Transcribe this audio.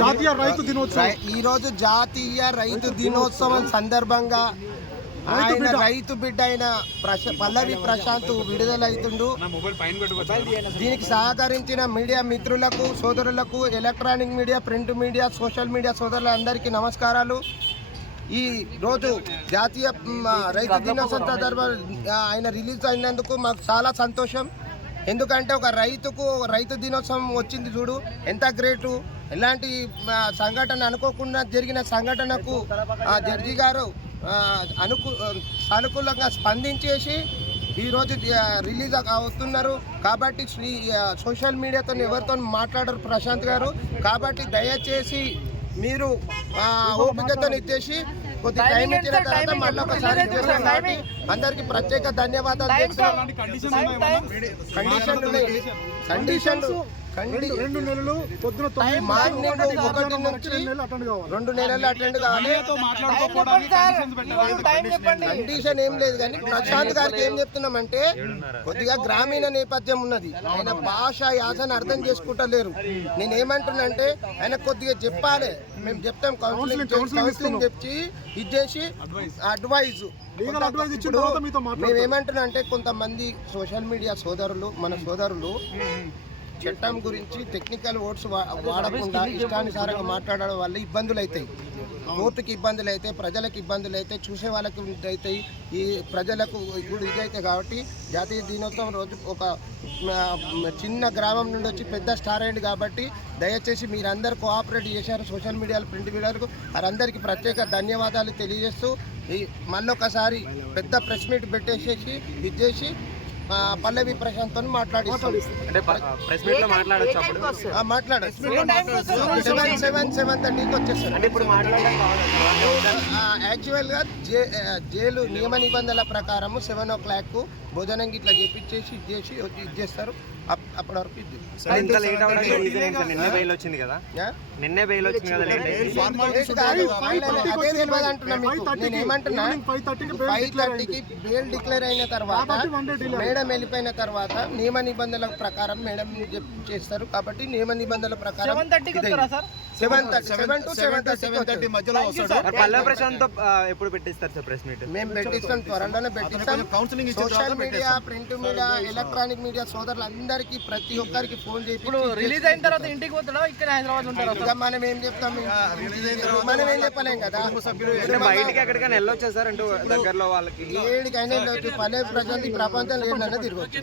జాతీయ రైతు దినోత్సవం ఈ రోజు జాతీయ రైతు దినోత్సవం సందర్భంగా ఆయన రైతు బిడ్డ అయిన పల్లవి ప్రశాంత్ విడుదలైతుండు. దీనికి సహకరించిన మీడియా మిత్రులకు, సోదరులకు, electronic media, print media, social media సోదరులందరికీ నమస్కారాలు. ఈ రోజు జాతీయ రైతు దినోత్సవం సందర్భంగా ఆయన రిలీజ్ అయినందుకు మాకు చాలా సంతోషం. ఎందుకంటే ఒక రైతు దినోత్సవం వచ్చింది చూడు, ఎంత గ్రేటు. ఎలాంటి సంఘటన అనుకోకుండా జరిగిన సంఘటనకు జడ్జి గారు సానుకూలంగా స్పందించేసి ఈరోజు రిలీజ్ అవుతున్నారు. కాబట్టి సోషల్ మీడియాతో ఎవరితో మాట్లాడరు ప్రశాంత్ గారు. కాబట్టి దయచేసి మీరు ఓపికతో ఇచ్చేసి కొద్ది టైం ఇచ్చిన తర్వాత మళ్ళీ ఒకసారి చేస్తాం. కాబట్టి అందరికి ప్రత్యేక ధన్యవాదాలు. కండిషన్లు 2 నెలలు పొద్దున మార్నింగ్ 1 నుంచి 2 నెలలు అటెండ్ కావాలి. కండిషన్ ఏం లేదు, కానీ ప్రశాంత్ గారికి ఏం చెప్తున్నామంటే కొద్దిగా గ్రామీణ నేపథ్యం ఉన్నది. ఆయన భాష యాసను అర్థం చేసుకుంటలేరు. నేనేమంటున్నానంటే ఆయన కొద్దిగా చెప్పాలి. మేము చెప్తాం, కౌన్సిలింగ్ చెప్పి ఇచ్చేసి అడ్వైజ్ మేమేమంటున్నా అంటే కొంతమంది సోషల్ మీడియా సోదరులు, మన సోదరులు చట్టం గురించి టెక్నికల్ వర్డ్స్ వాడకుండా ఇష్టానుసారంగా మాట్లాడడం వల్ల ఇబ్బందులు అవుతాయి. కోర్టుకి ఇబ్బందులు అయితే, ప్రజలకు ఇబ్బందులు అయితే, చూసే వాళ్ళకి అవుతాయి, ఈ ప్రజలకు ఇప్పుడు ఇదైతే. కాబట్టి జాతీయ దినోత్సవం రోజు ఒక చిన్న గ్రామం నుండి వచ్చి పెద్ద స్టార్ అయింది. కాబట్టి దయచేసి మీరందరూ కోఆపరేట్ చేశారు, సోషల్ మీడియాలో, ప్రింట్ మీడియాలకు. వారందరికీ ప్రత్యేక ధన్యవాదాలు తెలియజేస్తూ మళ్ళీ ఒకసారి పెద్ద ప్రెస్ మీట్ పెట్టేసేసి ఇచ్చేసి పల్లవి ప్రశాంత్ తో మాట్లాడిస్తాం. మాట్లాడచ్చు 7:30కి వచ్చేస్తాను. యాక్చువల్గా జైలు నియమ నిబంధనల ప్రకారం 7 o'clock భోజనం ఇట్లా చేపించేసి ఇచ్చేస్తారు. అప్పటి వరకు నిన్నే బెయిల్ వచ్చింది కదా, నేను ఏమంటున్నా 5:30కి బెయిల్ డిక్లేర్ అయిన తర్వాత మేడం వెళ్ళిపోయిన తర్వాత నియమ నిబంధనల ప్రకారం మేడం చేస్తారు. కాబట్టి నియమ నిబంధనల ప్రకారం 7:30 మధ్యలో పల్లవి ప్రశాంత్ ఎప్పుడు పెట్టిస్తారు సార్ ప్రెస్ మీట్? మేము పెట్టిస్తాం, త్వరలోనే పెట్టిస్తాం. Social media, print media, electronic media సోదరులందరికీ ప్రతి ఒక్కరికి ఫోన్ చేసి రిలీజ్ అయిన తర్వాత ఇంటికి పోతాడా, ఇక్కడ హైదరాబాద్ ఉంటారా? మనం ఏం చెప్తాం, మనం ఏం చెప్పలేం కదా. బయటికి ఎక్కడికైనా వెళ్ళొచ్చా సార్? అంటే దగ్గరలో వాళ్ళకి ఏడికైనా వెళ్ళొచ్చు. పల్లె ప్రజలు ఈ ప్రపంచం లేదన్నా తిరగచ్చు.